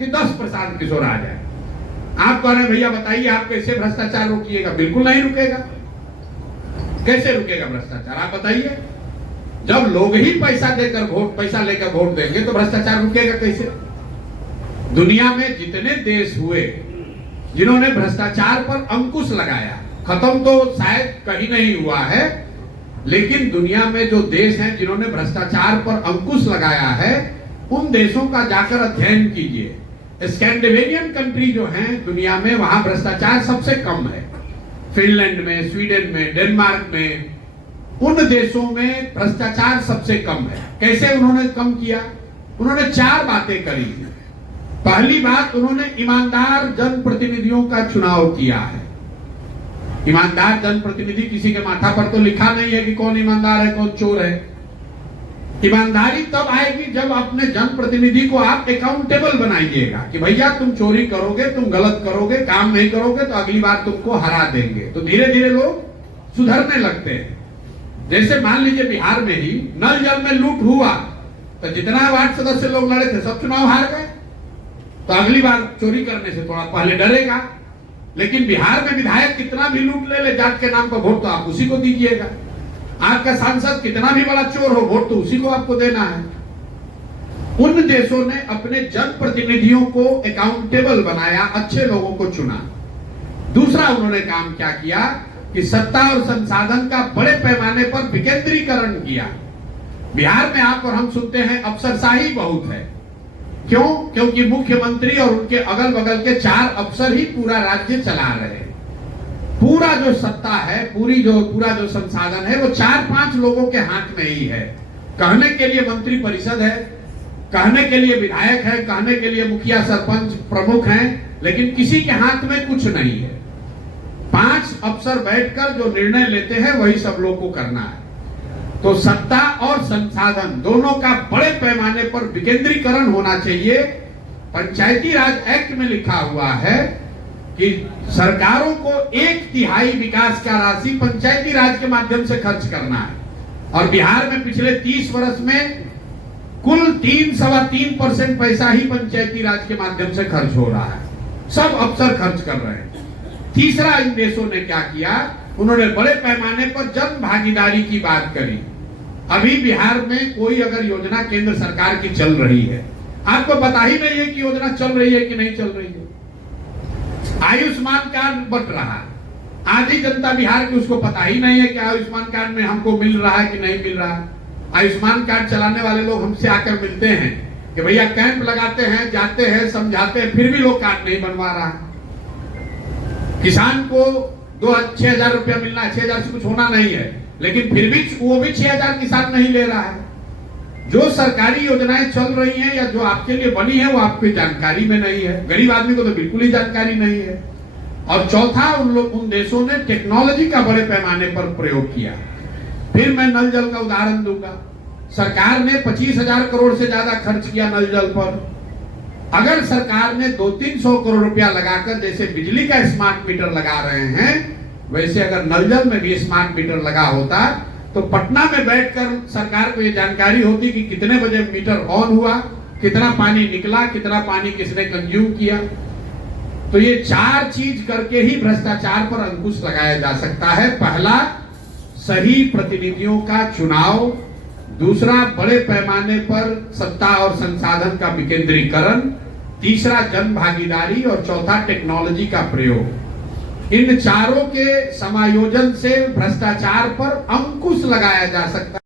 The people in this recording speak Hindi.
कि 10 प्रशांत किशोर आ जाए। आप कह रहे हैं भैया बताइए आप कैसे भ्रष्टाचार रोकिएगा? बिल्कुल नहीं रुकेगा। कैसे रुकेगा भ्रष्टाचार? आप बताइए। जब लोग ही पैसा लेकर वोट देंगे तो भ्रष्टाचार रुकेगा कैसे? दुनिया में जितने देश हुए जिन्होंने भ्रष्टाचार पर अंकुश लगाया, खत्म तो शायद कहीं नहीं हुआ है, लेकिन दुनिया में जो देश हैं जिन्होंने भ्रष्टाचार पर अंकुश लगाया है, उन देशों का जाकर अध्ययन कीजिए। स्कैंडिनेवियन कंट्री जो हैं दुनिया में, वहां भ्रष्टाचार सबसे कम है। फिनलैंड में, स्वीडन में, डेनमार्क में, उन देशों में भ्रष्टाचार सबसे कम है। कैसे उन्होंने कम किया? उन्होंने 4 बातें करी थी। पहली बात, उन्होंने ईमानदार जनप्रतिनिधियों का चुनाव किया है। ईमानदार जनप्रतिनिधि, किसी के माथा पर तो लिखा नहीं है कि कौन ईमानदार है कौन चोर है। ईमानदारी तब आएगी जब अपने जनप्रतिनिधि को आप अकाउंटेबल बनाइएगा कि भैया तुम चोरी करोगे, तुम गलत करोगे, काम नहीं करोगे तो अगली बार तुमको हरा देंगे। तो धीरे धीरे लोग सुधरने लगते हैं। जैसे मान लीजिए बिहार में ही नल जल में लूट हुआ तो जितना वार्ड सदस्य लोग लड़े थे सब चुनाव हार गए, तो अगली बार चोरी करने से थोड़ा पहले डरेगा। लेकिन बिहार में विधायक कितना भी लूट ले जात के नाम पर, वोट तो आप उसी को दीजिएगा। आपका सांसद कितना भी बड़ा चोर हो, वोट तो उसी को आपको देना है। उन देशों ने अपने जनप्रतिनिधियों को अकाउंटेबल बनाया, अच्छे लोगों को चुना। दूसरा उन्होंने काम क्या किया कि सत्ता और संसाधन का बड़े पैमाने पर विकेंद्रीकरण किया। बिहार में आप और हम सुनते हैं अफसरशाही बहुत है। क्यों? क्योंकि मुख्यमंत्री और उनके अगल बगल के 4 अफसर ही पूरा राज्य चला रहे हैं। पूरा जो सत्ता है, पूरा जो संसाधन है वो 4-5 लोगों के हाथ में ही है। कहने के लिए मंत्री परिषद है, कहने के लिए विधायक है, कहने के लिए मुखिया सरपंच प्रमुख हैं, लेकिन किसी के हाथ में कुछ नहीं है। 5 अफसर बैठकर जो निर्णय लेते हैं वही सब लोग को करना है। तो सत्ता और संसाधन दोनों का बड़े पैमाने पर विकेंद्रीकरण होना चाहिए। पंचायती राज एक्ट में लिखा हुआ है कि सरकारों को 1/3 विकास का राशि पंचायती राज के माध्यम से खर्च करना है। और बिहार में पिछले 30 वर्ष में कुल 3-3.25% पैसा ही पंचायती राज के माध्यम से खर्च हो रहा है। सब अफसर खर्च कर रहे हैं। तीसरा, इन देशों ने क्या किया? उन्होंने बड़े पैमाने पर जन भागीदारी की बात करी। अभी बिहार में कोई अगर योजना केंद्र सरकार की चल रही है, आपको पता ही नहीं है कि योजना चल रही है कि नहीं चल रही है। आयुष्मान कार्ड बट रहा है, आधी जनता बिहार की उसको पता ही नहीं है कि आयुष्मान कार्ड में हमको मिल रहा है कि नहीं मिल रहा है। आयुष्मान कार्ड चलाने वाले लोग हमसे आकर मिलते हैं कि भैया कैंप लगाते हैं, जाते हैं, समझाते हैं, फिर भी लोग कार्ड नहीं बनवा रहा है। किसान को 6,000 रुपया मिलना है, 6,000 से कुछ होना नहीं है, लेकिन फिर भी वो भी 6,000 किसान नहीं ले रहा है। जो सरकारी योजनाएं चल रही हैं या जो आपके लिए बनी है वो आपकी जानकारी में नहीं है। गरीब आदमी को तो बिल्कुल ही जानकारी नहीं है। और चौथा, उन देशों ने टेक्नोलॉजी का बड़े पैमाने पर प्रयोग किया। फिर मैं नल जल का उदाहरण दूंगा। सरकार ने 25,000 करोड़ से ज्यादा खर्च किया नल जल पर। अगर सरकार ने 200-300 करोड़ रुपया लगाकर, जैसे बिजली का स्मार्ट मीटर लगा रहे हैं, वैसे अगर नल जल में भी स्मार्ट मीटर लगा होता तो पटना में बैठकर सरकार को ये जानकारी होती कि कितने बजे मीटर ऑन हुआ, कितना पानी निकला, कितना पानी किसने कंज्यूम किया। तो ये 4 चीज करके ही भ्रष्टाचार पर अंकुश लगाया जा सकता है। पहला, सही प्रतिनिधियों का चुनाव। दूसरा, बड़े पैमाने पर सत्ता और संसाधन का विकेंद्रीकरण। तीसरा, जन भागीदारी। और चौथा, टेक्नोलॉजी का प्रयोग। इन चारों के समायोजन से भ्रष्टाचार पर अंकुश लगाया जा सकता है।